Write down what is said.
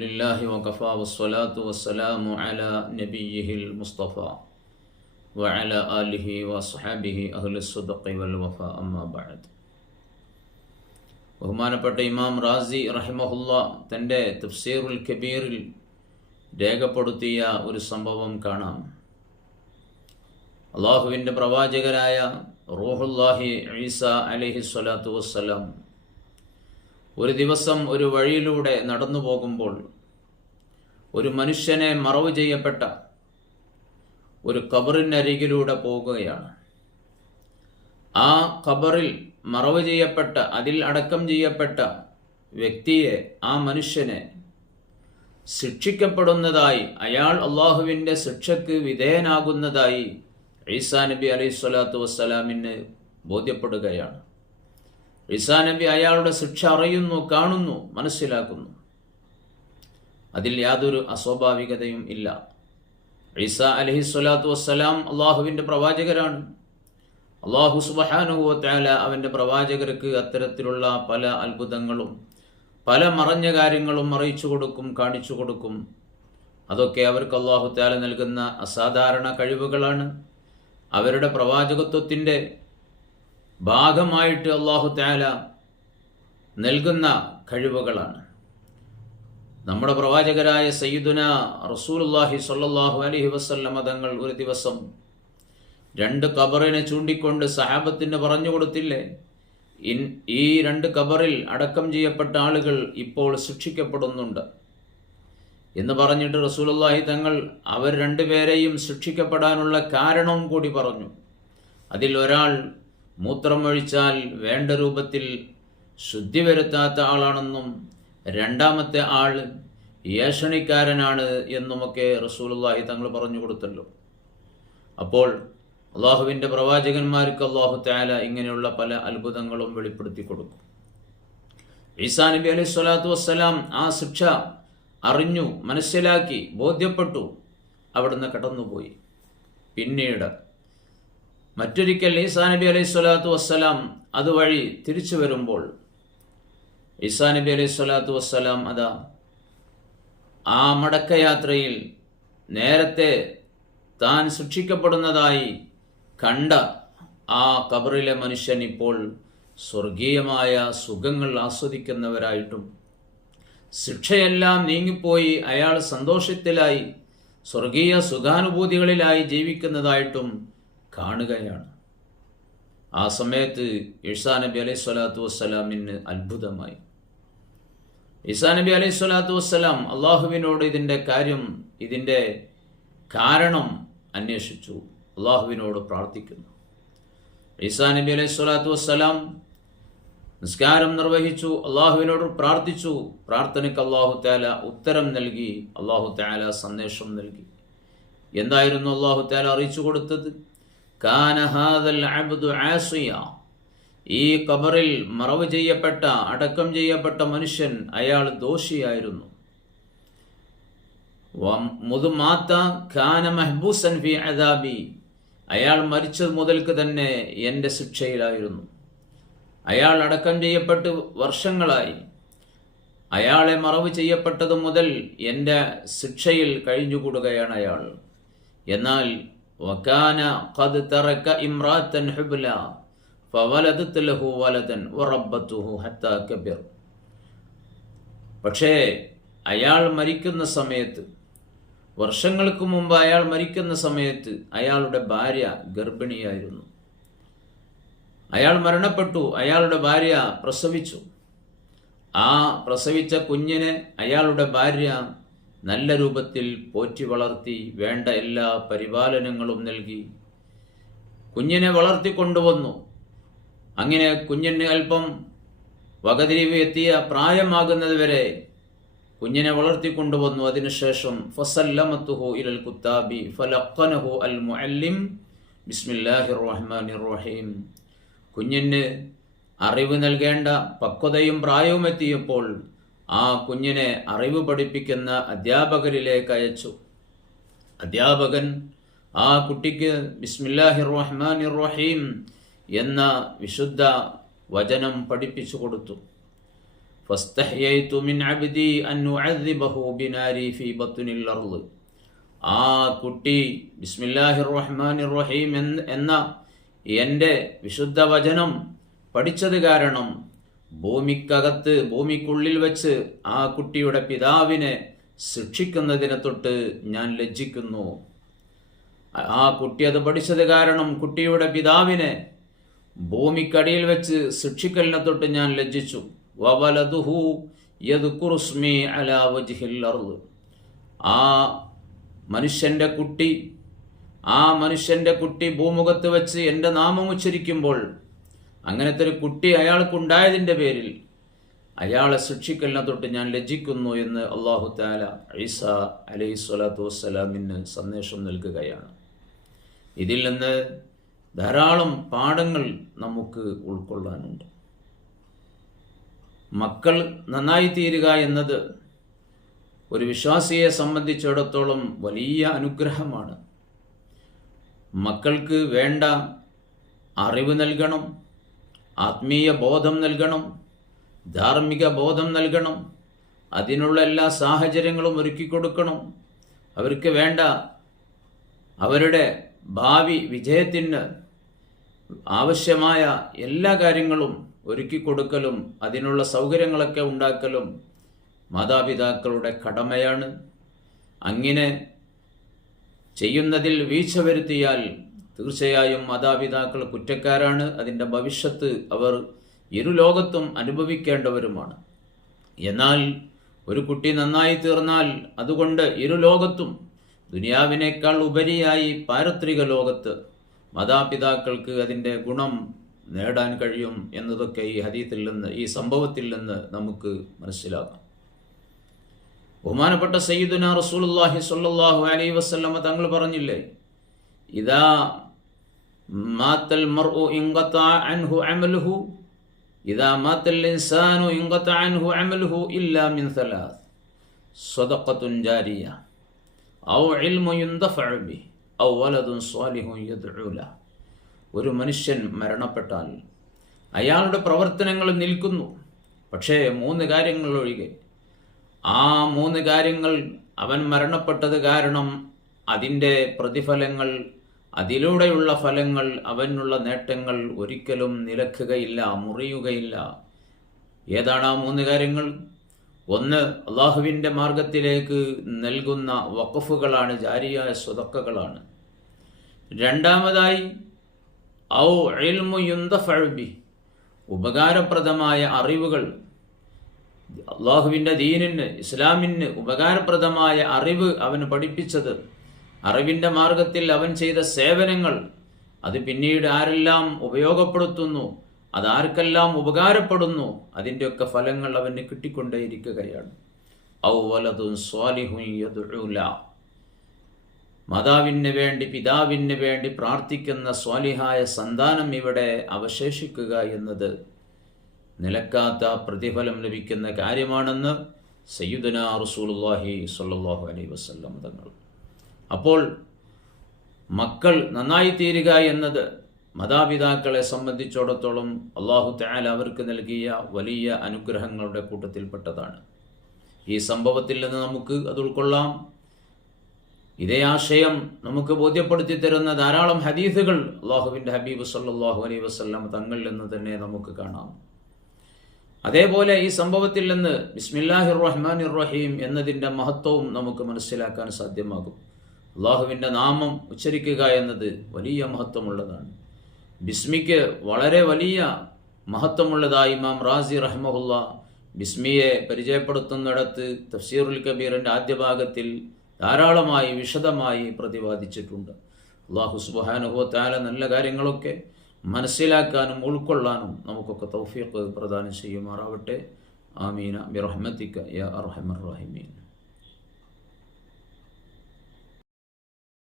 لله وكفى والصلاة والسلام على نبيه المصطفى وعلى آله وصحبه أهل الصدق والوفاء أما بعد ബഹുമാനപ്പെട്ട ഇമാം റാസി റഹിമഹുല്ല തൻ്റെ തഫ്സീറുൽ കബീറിൽ രേഖപ്പെടുത്തിയ ഒരു സംഭവം കാണാം അള്ളാഹുവിൻ്റെ പ്രവാചകരായ റൂഹുല്ലാഹി ഈസ അലഹി സ്വലാത്തു വസ്സലാം ഒരു ദിവസം ഒരു വഴിയിലൂടെ നടന്നു പോകുമ്പോൾ ഒരു മനുഷ്യനെ മറവ് ചെയ്യപ്പെട്ട ഒരു കബറിനരികിലൂടെ പോകുകയാണ്. ആ ഖബറിൽ മറവ് ചെയ്യപ്പെട്ട അതിൽ അടക്കം ചെയ്യപ്പെട്ട വ്യക്തിയെ ആ മനുഷ്യനെ ശിക്ഷിക്കപ്പെടുന്നതായി അയാൾ അള്ളാഹുവിന്റെ ശിക്ഷക്ക് വിധേയനാകുന്നതായി ഈസാ നബി അലൈഹി സ്വലാത്തു വസ്സലാമിന് ബോധ്യപ്പെടുകയാണ്. ഈസാ നബി അയാളുടെ ശിക്ഷ അറിയുന്നു കാണുന്നു മനസ്സിലാക്കുന്നു. അതിൽ യാതൊരു അസ്വാഭാവികതയും ഇല്ല. ഈസ അലഹി സ്വലാത്തു വസ്സലാം അള്ളാഹുവിന്റെ പ്രവാചകരാണ്. അള്ളാഹു സുബഹാനുഭവത്താല അവന്റെ പ്രവാചകർക്ക് അത്തരത്തിലുള്ള പല അത്ഭുതങ്ങളും പല മറഞ്ഞ കാര്യങ്ങളും അറിയിച്ചു കൊടുക്കും കാണിച്ചു കൊടുക്കും. അതൊക്കെ അവർക്ക് അള്ളാഹു താല നൽകുന്ന അസാധാരണ കഴിവുകളാണ്. അവരുടെ പ്രവാചകത്വത്തിന്റെ ഭാഗമായിട്ട് അള്ളാഹു താല നൽകുന്ന കഴിവുകളാണ്. നമ്മുടെ പ്രവാചകരായ സയ്യിദുന റസൂലുല്ലാഹി സ്വല്ലല്ലാഹു അലഹി വസല്ലമ തങ്ങൾ ഒരു ദിവസം രണ്ട് കബറിനെ ചൂണ്ടിക്കൊണ്ട് സഹാബത്തിന് പറഞ്ഞു കൊടുത്തില്ലേ ഇൻ ഈ രണ്ട് കബറിൽ അടക്കം ചെയ്യപ്പെട്ട ആളുകൾ ഇപ്പോൾ ശിക്ഷിക്കപ്പെടുന്നുണ്ട് എന്ന് പറഞ്ഞിട്ട് റസൂലുള്ളാഹി തങ്ങൾ അവർ രണ്ടുപേരെയും ശിക്ഷിക്കപ്പെടാനുള്ള കാരണവും കൂടി പറഞ്ഞു. അതിൽ ഒരാൾ മൂത്രം ഒഴിച്ചാൽ വേണ്ട രൂപത്തിൽ ശുദ്ധി വരുത്താത്ത ആളാണെന്നും രണ്ടാമത്തെ ആൾ ഏഷണിക്കാരനാണ് എന്നുമൊക്കെ റസൂലുള്ളാഹി തങ്ങൾ പറഞ്ഞു കൊടുത്തല്ലോ. അപ്പോൾ അള്ളാഹുവിന്റെ പ്രവാചകന്മാർക്ക് അള്ളാഹു താല ഇങ്ങനെയുള്ള പല അത്ഭുതങ്ങളും വെളിപ്പെടുത്തി കൊടുക്കും. ഈസാ നബി അലൈഹി സ്വലാത്തു വസ്സലാം ആ ശിക്ഷ അറിഞ്ഞു മനസ്സിലാക്കി ബോധ്യപ്പെട്ടു അവിടുന്ന് കടന്നുപോയി. പിന്നീട് മറ്റൊരിക്കൽ ഈസാ നബി അലൈഹി സ്വലാത്തു വസ്സലാം അതുവഴി തിരിച്ചു വരുമ്പോൾ ഈസാ നബി അലൈഹി സ്വലാത്തു വസ്സലാം അതാ ആ മടക്കയാത്രയിൽ നേരത്തെ താൻ ശിക്ഷിക്കപ്പെടുന്നതായി കണ്ട ആ കബറിലെ മനുഷ്യൻ ഇപ്പോൾ സ്വർഗീയമായ സുഖങ്ങൾ ആസ്വദിക്കുന്നവരായിട്ടും ശിക്ഷയെല്ലാം നീങ്ങിപ്പോയി അയാൾ സന്തോഷത്തിലായി സ്വർഗീയ സുഖാനുഭൂതികളിലായി ജീവിക്കുന്നതായിട്ടും കാണുകയാണ്. ആ സമയത്ത് ഇഷാ നബി അലൈഹി സ്വലാത്തു വസ്സലാമിന് അത്ഭുതമായി. ഇസാ നബി അലൈഹി സ്വലാത്തു വസ്സലാം അള്ളാഹുവിനോട് ഇതിന്റെ കാര്യം ഇതിന്റെ കാരണം അന്വേഷിച്ചു. അള്ളാഹുവിനോട് പ്രാർത്ഥിക്കുന്നു. ഈസാ നബി അലൈഹി സ്വലാത്തു വസ്സലാം നിസ്കാരം നിർവഹിച്ചു അള്ളാഹുവിനോട് പ്രാർത്ഥിച്ചു. പ്രാർത്ഥനയ്ക്ക് അള്ളാഹു താല ഉത്തരം നൽകി അള്ളാഹു താല സന്ദേശം നൽകി. എന്തായിരുന്നു അള്ളാഹു താല അറിയിച്ചു കൊടുത്തത്? ഈ കബറിൽ മറവ് ചെയ്യപ്പെട്ട അടക്കം ചെയ്യപ്പെട്ട മനുഷ്യൻ അയാൾ ദോഷിയായിരുന്നു. അദാബി. അയാൾ മരിച്ചത് മുതൽക്ക് തന്നെ എന്റെ ശിക്ഷയിലായിരുന്നു. അയാൾ അടക്കം ചെയ്യപ്പെട്ട് വർഷങ്ങളായി. അയാളെ മറവ് ചെയ്യപ്പെട്ടത് മുതൽ എന്റെ ശിക്ഷയിൽ കഴിഞ്ഞുകൂടുകയാണ് അയാൾ. എന്നാൽ വക്കാന ഖദ് തറക ഇമ്രാത്തൻ ഹുബ്ല ഫവലദത് ലഹു വലദൻ വറബ്ബത്തുഹു ഹത്താ കബിർ പക്ഷേ അയാൾ മരിക്കുന്ന സമയത്ത് വർഷങ്ങൾക്ക് മുമ്പ് അയാൾ മരിക്കുന്ന സമയത്ത് അയാളുടെ ഭാര്യ ഗർഭിണിയായിരുന്നു. അയാൾ മരണപ്പെട്ടു അയാളുടെ ഭാര്യ പ്രസവിച്ചു. ആ പ്രസവിച്ച കുഞ്ഞിനെ അയാളുടെ ഭാര്യ നല്ല രൂപത്തിൽ പോറ്റി വളർത്തി വേണ്ട എല്ലാ പരിപാലനങ്ങളും നൽകി കുഞ്ഞിനെ വളർത്തിക്കൊണ്ടുവന്നു. അങ്ങനെ കുഞ്ഞിന് അല്പം വകതിരിവ് എത്തിയ പ്രായമാകുന്നത് വരെ കുഞ്ഞിനെ വളർത്തിക്കൊണ്ടുവന്നു. അതിനുശേഷം ഫസല്ലമത്തുഹു ഇലൽ കുത്താബി ഫലഖനഹു അൽ മുഅല്ലിം. ബിസ്മില്ലാഹിർ റഹ്മാനിർ റഹീം കുഞ്ഞിന് അറിവ് നൽകേണ്ട പക്വതയും പ്രായവും എത്തിയപ്പോൾ ആ കുഞ്ഞിനെ അറിവ് പഠിപ്പിക്കുന്ന അധ്യാപകരിലേക്ക് അയച്ചു. അധ്യാപകൻ ആ കുട്ടിക്ക് ബിസ്മില്ലാഹിർ റഹ്മാൻ റഹീം എന്ന വിശുദ്ധ വചനം പഠിപ്പിച്ചു കൊടുത്തു. ആ കുട്ടി ബിസ്മില്ലാഹിർ റഹ്മാൻ റഹീം എന്ന എന്റെ വിശുദ്ധ വചനം പഠിച്ചത് കാരണം ഭൂമിക്കകത്ത് ഭൂമിക്കുള്ളിൽ വെച്ച് ആ കുട്ടിയുടെ പിതാവിനെ ശിക്ഷിക്കുന്നതിനെ തൊട്ട് ഞാൻ ലജ്ജിക്കുന്നു. ആ കുട്ടി അത് പഠിച്ചത് കാരണം കുട്ടിയുടെ പിതാവിനെ ഭൂമിക്കടിയിൽ വെച്ച് ശിക്ഷിക്കലിനെ തൊട്ട് ഞാൻ ലജ്ജിച്ചു. ആ മനുഷ്യന്റെ കുട്ടി ആ മനുഷ്യന്റെ കുട്ടി ഭൂമുഖത്ത് വെച്ച് എന്റെ നാമം ഉച്ചരിക്കുമ്പോൾ അങ്ങനത്തെ ഒരു കുട്ടി അയാൾക്കുണ്ടായതിന്റെ പേരിൽ അയാളെ ശിക്ഷിക്കലിനെ തൊട്ട് ഞാൻ ലജ്ജിക്കുന്നു എന്ന് അള്ളാഹു താല ഐസ അലൈഹി സ്വലാത്തു വസ്സലാമിന് സന്ദേശം നൽകുകയാണ്. ഇതിൽ നിന്ന് ധാരാളം പാഠങ്ങൾ നമുക്ക് ഉൾക്കൊള്ളാനുണ്ട്. മക്കൾ നന്നായി തീരുക എന്നത് ഒരു വിശ്വാസിയെ സംബന്ധിച്ചിടത്തോളം വലിയ അനുഗ്രഹമാണ്. മക്കൾക്ക് വേണ്ട അറിവ് നൽകണം ആത്മീയ ബോധം നൽകണം ധാർമ്മിക ബോധം നൽകണം അതിനുള്ള എല്ലാ സാഹചര്യങ്ങളും ഒരുക്കി കൊടുക്കണം. അവർക്ക് വേണ്ട അവരുടെ ഭാവി വിജയത്തിന് ആവശ്യമായ എല്ലാ കാര്യങ്ങളും ഒരുക്കി കൊടുക്കലും അതിനുള്ള സൗകര്യങ്ങളൊക്കെ ഉണ്ടാക്കലും മാതാപിതാക്കളുടെ കടമയാണ്. അങ്ങനെ ചെയ്യുന്നതിൽ വീഴ്ച വരുത്തിയാൽ തീർച്ചയായും മാതാപിതാക്കൾ കുറ്റക്കാരാണ്. അതിന്റെ ഭവിഷ്യത്ത് അവർ ഇരു ലോകത്തും അനുഭവിക്കേണ്ടവരുമാണ്. എന്നാൽ ഒരു കുട്ടി നന്നായി തീർന്നാൽ അതുകൊണ്ട് ഇരു ലോകത്തും ദുനിയാവിനേക്കാൾ ഉപരിയായി പാരത്രിക ലോകത്ത് മാതാപിതാക്കൾക്ക് അതിന്റെ ഗുണം നേടാൻ കഴിയും എന്നതൊക്കെ ഈ ഹദീത്തിൽ നിന്ന് ഈ സംഭവത്തിൽ നിന്ന് നമുക്ക് മനസ്സിലാക്കാം. ബഹുമാനപ്പെട്ട സയ്യിദുന റസൂലുള്ളാഹി സ്വല്ലല്ലാഹു അലൈഹി വസ്ലമ തങ്ങൾ പറഞ്ഞില്ലേ ഇതാ മാത്തൽ മർഉ ഇൻഖത അൻഹു അമലുഹു ഇതാ മാത്തൽ ഇൻസാനു ഇൻഖത അൻഹു അമലുഹു ഇല്ലാ മിൻ സലാസ്. സ്വദഖത്തുൻ ജാരിയ. ഔ ഇൽമു യുന്തഫഉ ഔ വലദുൻ സ്വാലിഹുൻ യദ്ഉ ലഹു ഒരു മനുഷ്യൻ മരണപ്പെട്ടാൽ അയാളുടെ പ്രവർത്തനങ്ങൾ നിൽക്കുന്നു. പക്ഷേ മൂന്ന് കാര്യങ്ങൾ ഒഴികെ. ആ മൂന്ന് കാര്യങ്ങൾ അവൻ മരണപ്പെട്ടത് കാരണം അതിന്റെ പ്രതിഫലങ്ങൾ അതിലൂടെയുള്ള ഫലങ്ങൾ അവനുള്ള നേട്ടങ്ങൾ ഒരിക്കലും നിലക്കുകയില്ല മുറിയുകയില്ല. ഏതാണ് ആ മൂന്ന് കാര്യങ്ങൾ? ഒന്ന് അള്ളാഹുവിന്റെ മാർഗത്തിലേക്ക് നൽകുന്ന വഖഫുകളാണ് ജാരിയായ സ്വതക്കകളാണ്. രണ്ടാമതായി ഔ ഇൽമു യുന്തഫഅബി ഉപകാരപ്രദമായ അറിവുകൾ. അള്ളാഹുവിന്റെ ദീനിന് ഇസ്ലാമിന് ഉപകാരപ്രദമായ അറിവ് അവന് പഠിപ്പിച്ചത്. അറിവിന്റെ മാർഗത്തിൽ അവൻ ചെയ്ത സേവനങ്ങൾ അത് പിന്നീട് ആരെല്ലാം ഉപയോഗപ്പെടുത്തുന്നു അതാർക്കെല്ലാം ഉപകാരപ്പെടുന്നു അതിന്റെയൊക്കെ ഫലങ്ങൾ അവന് കിട്ടിക്കൊണ്ടേയിരിക്കുകയാണ്. യദ്ഉല മാതാവിന് വേണ്ടി പിതാവിന് വേണ്ടി പ്രാർത്ഥിക്കുന്ന സ്വാലിഹായ സന്താനം ഇവിടെ അവശേഷിക്കുക എന്നത് നിലക്കാത്ത പ്രതിഫലം ലഭിക്കുന്ന കാര്യമാണെന്ന് സയ്യുദന റസൂലുള്ളാഹി സ്വല്ലല്ലാഹു അലൈഹി വസല്ലം തങ്ങൾ അപ്പോൾ മക്കൾ നന്നായി തീരുക എന്നത് മാതാപിതാക്കളെ സംബന്ധിച്ചിടത്തോളം അള്ളാഹു താൽ അവർക്ക് നൽകിയ വലിയ അനുഗ്രഹങ്ങളുടെ കൂട്ടത്തിൽപ്പെട്ടതാണ്. ഈ സംഭവത്തിൽ നിന്ന് നമുക്ക് അത് ഉൾക്കൊള്ളാം. ഇതേ ആശയം നമുക്ക് ബോധ്യപ്പെടുത്തി തരുന്ന ധാരാളം ഹദീസുകൾ അള്ളാഹുവിന്റെ ഹബീബ് സല്ലാഹു അലൈ വസ്ലാം തങ്ങളിൽ നിന്ന് തന്നെ നമുക്ക് കാണാം. അതേപോലെ ഈ സംഭവത്തിൽ നിന്ന് ബിസ്മില്ലാഹിർ റഹ്മാൻ റഹീം എന്നതിന്റെ മഹത്വവും നമുക്ക് മനസ്സിലാക്കാൻ സാധ്യമാകും. അള്ളാഹുവിന്റെ നാമം ഉച്ചരിക്കുക എന്നത് വലിയ മഹത്വമുള്ളതാണ്. ബിസ്മിക്ക് വളരെ വലിയ മഹത്വമുള്ളതായി ഇമാം റാസി റഹ്മുള്ള ബിസ്മിയെ പരിചയപ്പെടുത്തുന്നിടത്ത് തഫ്സീറുൽ കബീറിന്റെ ആദ്യ ഭാഗത്തിൽ ധാരാളമായി വിശദമായി പ്രതിപാദിച്ചിട്ടുണ്ട്. അള്ളാഹു സുബാനുഹോ താല നല്ല കാര്യങ്ങളൊക്കെ മനസ്സിലാക്കാനും ഉൾക്കൊള്ളാനും നമുക്കൊക്കെ തൗഫീഖ് പ്രദാനം ചെയ്യുമാറാവട്ടെ. ആമീന ബിറഹ്മത്തിക്ക യാ അർഹമർ റഹിമീൻ.